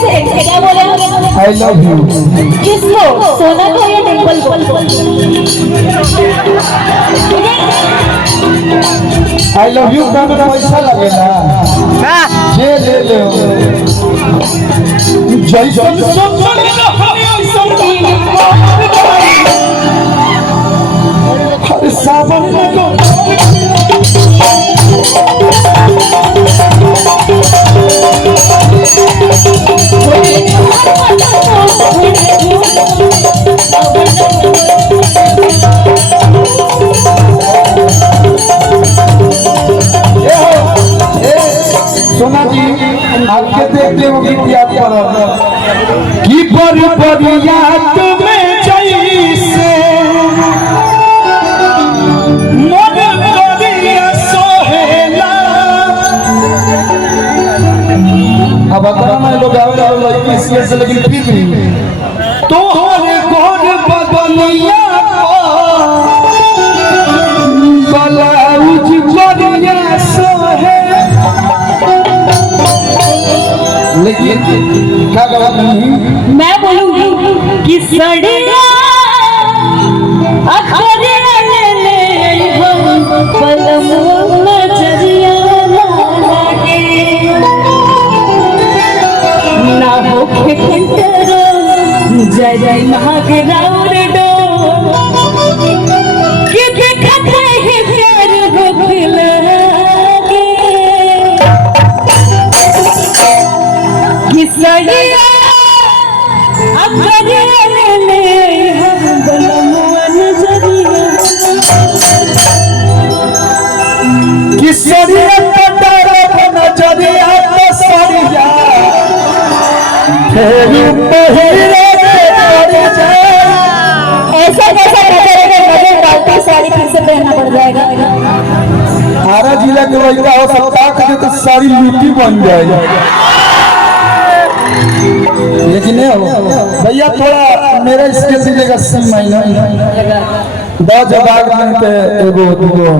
से क्या बोले? I love you. किसको? सोना को या डिंपल को? आई लव यू का पैसा लगेगा जे ले ले जैसन हर सावन में तो सोना जी आपके देखते हो गीत याद करो कि बरिया तुम्हें जैसे मन करिया सोहेला। अब बता मैं लोग आवे इसलिए से लेकिन फिर भी तोहरे गोर बदनिया बलाउज करिया सोहे। लेकिन क्या गलत नहीं मैं बोलूंगी कि सड़िया अखरिया ले ले हम पलमों नजरिया लागे ना हो के कंटरो जय जय नागराउर डो कि देखते ही प्यार हो खिला सड़िया अखरिया ले ले हम पलमों नजरिया कि सड़िया कटारा नजरिया तो सड़िया फेरू पहिरे ऐसा कैसा नजर डालता साड़ी फिर से पहनना पड़ जाएगा। आरा जिला के लड़का हो सकता है तो सारी लूटी बन जाएगी। लेकिन भैया थोड़ा मेरा इसके दीजिएगा 80 महीना 10 जवाब में पे एगो दुगो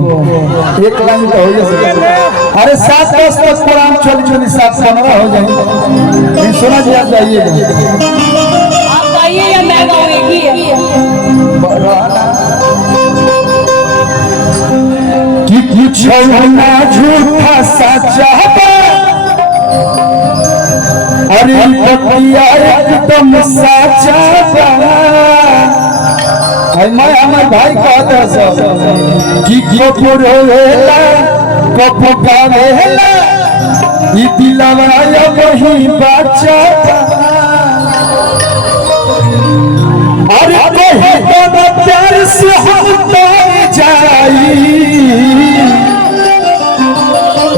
एक लाइन तो हो जाए। अरे 7-10 तक कुरान छोटी 7-15 हो जाए। सुना जी आप जाइएगा आप गाइए या मैं गाऊं एक ही कि कुछ ना झूठा सच्चा अरे पतिया एकदम साचा है। मैं हमारे भाई कहते हैं सब कि कपूर हेला कपू गावेला ई दिलवा या वही बच्चा अरे कहे तो प्यार से हम तर जाई।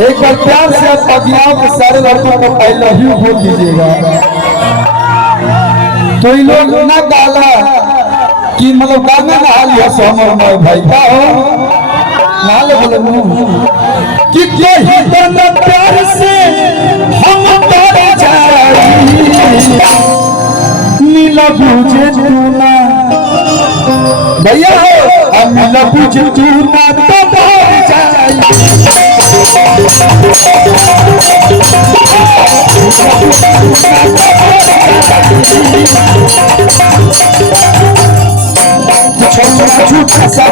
एक बार प्यार से आप पतियाओं के सारे लड़कों को आई लव यू बोल दीजिएगा। तो इन लोग ना गाला कि मतलब गाना ना हाल है सोमर में भाई का हो ना ले बोलो कि कहीं तो ना प्यार से हम तर जाई नीला बुझे तूना भैया हो नीला बुझे तूना तो तर जाई। झूठा सा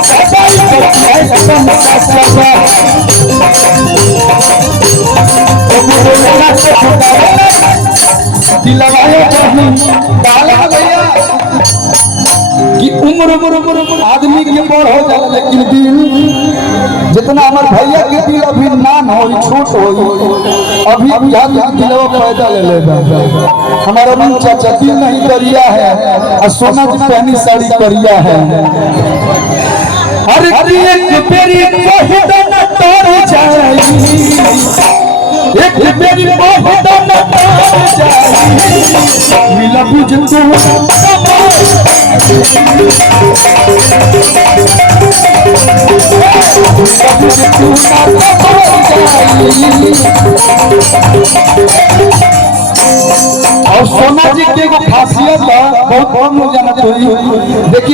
कि उम्र आदमी के बड़ हो जाला लेकिन दिल जितना हमारे भैया के दिल अभी नान हो छोट हो अभी दिलवा पैदा ले लेगा। हमारा मन चाचा दिल नहीं करिया है और सोना की पहनी साड़ी करिया है। हर एक बेरी बहुत न तर जाई एक बेरी बहुत न तर जाई मिला बुझ और सोना जी के खासियत बहुत कम हो जाना चाहिए। देखिए